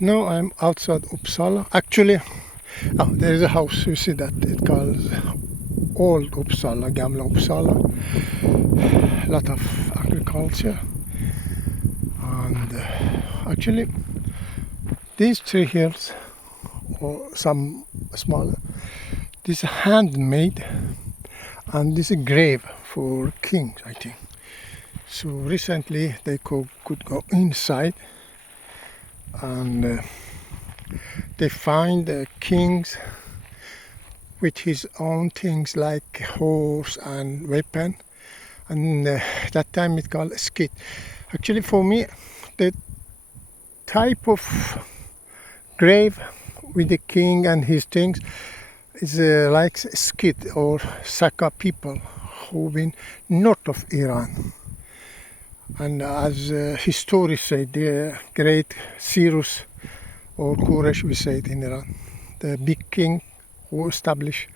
No, I'm outside Uppsala. Actually, there is a house. You see that it calls Old Uppsala, Gamla Uppsala. A lot of agriculture, and actually, these three hills, or some smaller, this is handmade, and this is a grave for kings, I think. So recently they could go inside, and they find the kings with his own things like horse and weapon, and that time it called a skit. Actually, for me, the type of grave with the king and his things is like skit or Saka people who been north of Iran. And as historians say, the great Cyrus or Koresh, we say it in Iran, the big king who established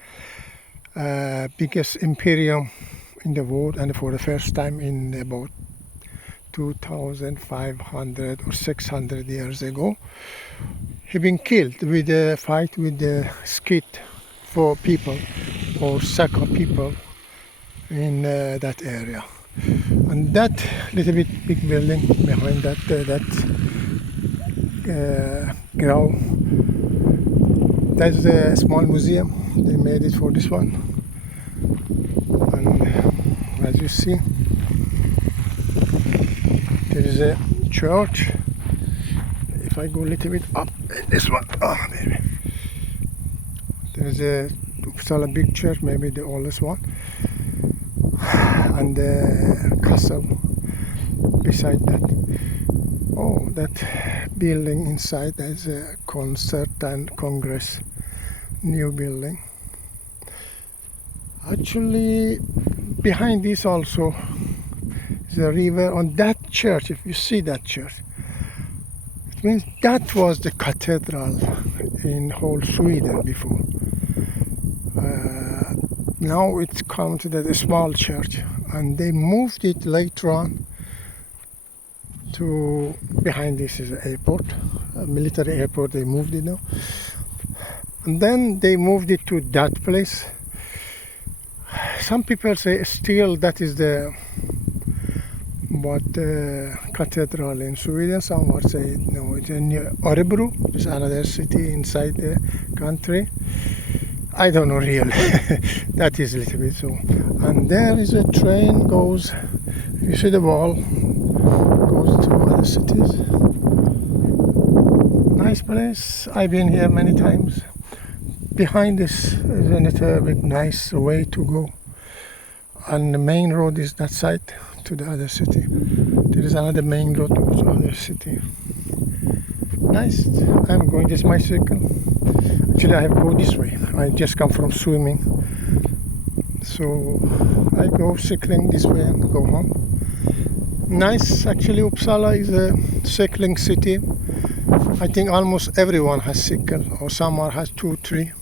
biggest imperium in the world, and for the first time in about 2,500 or 600 years ago, he been killed with a fight with the skit for people or Saka people in that area. And that little bit big building behind that ground, that's a small museum. They made it for this one. And as you see, there is a church. If I go a little bit up, this one, there is a Uppsala big church, maybe the oldest one, and the castle beside that. Oh, that building inside, there's a concert and congress new building. Actually, behind this also is a river. On that church, if you see that church, it means that was the cathedral in whole Sweden before. Now it's counted as a small church, and they moved it later on to behind this is an airport, a military airport. They moved it now, and then they moved it to that place. Some people say still that is the cathedral in Sweden. Some would say no, it's in Örebro. It's another city inside the country. I don't know really. That is a little bit so. And there is a train goes. You see the wall goes to other cities. Nice place. I've been here many times. Behind this is a little bit nice way to go. And the main road is that side to the other city. There is another main road to the other city. Nice. I'm going this bicycle. Actually, I have to go this way. I just come from swimming. So I go cycling this way and go home. Nice. Actually, Uppsala is a cycling city. I think almost everyone has cycle, or someone has 2, 3.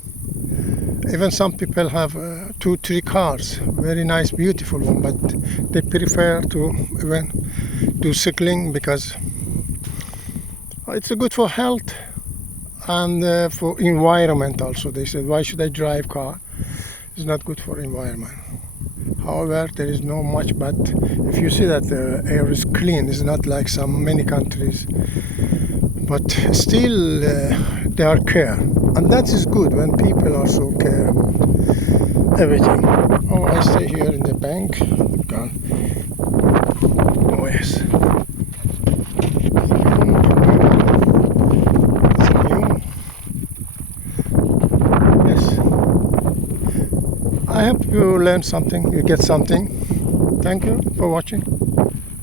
Even some people have 2, 3 cars. Very nice, beautiful one, but they prefer to even do cycling because it's good for health and for environment also. They said, why should I drive car? It's not good for environment. However, there is no much, but if you see that the air is clean, it's not like some many countries. But still, they are care, and that is good when people also care about everything. Oh, I stay here in the bank. Gone. Oh yes. Yes. I hope you learned something. You get something. Thank you for watching.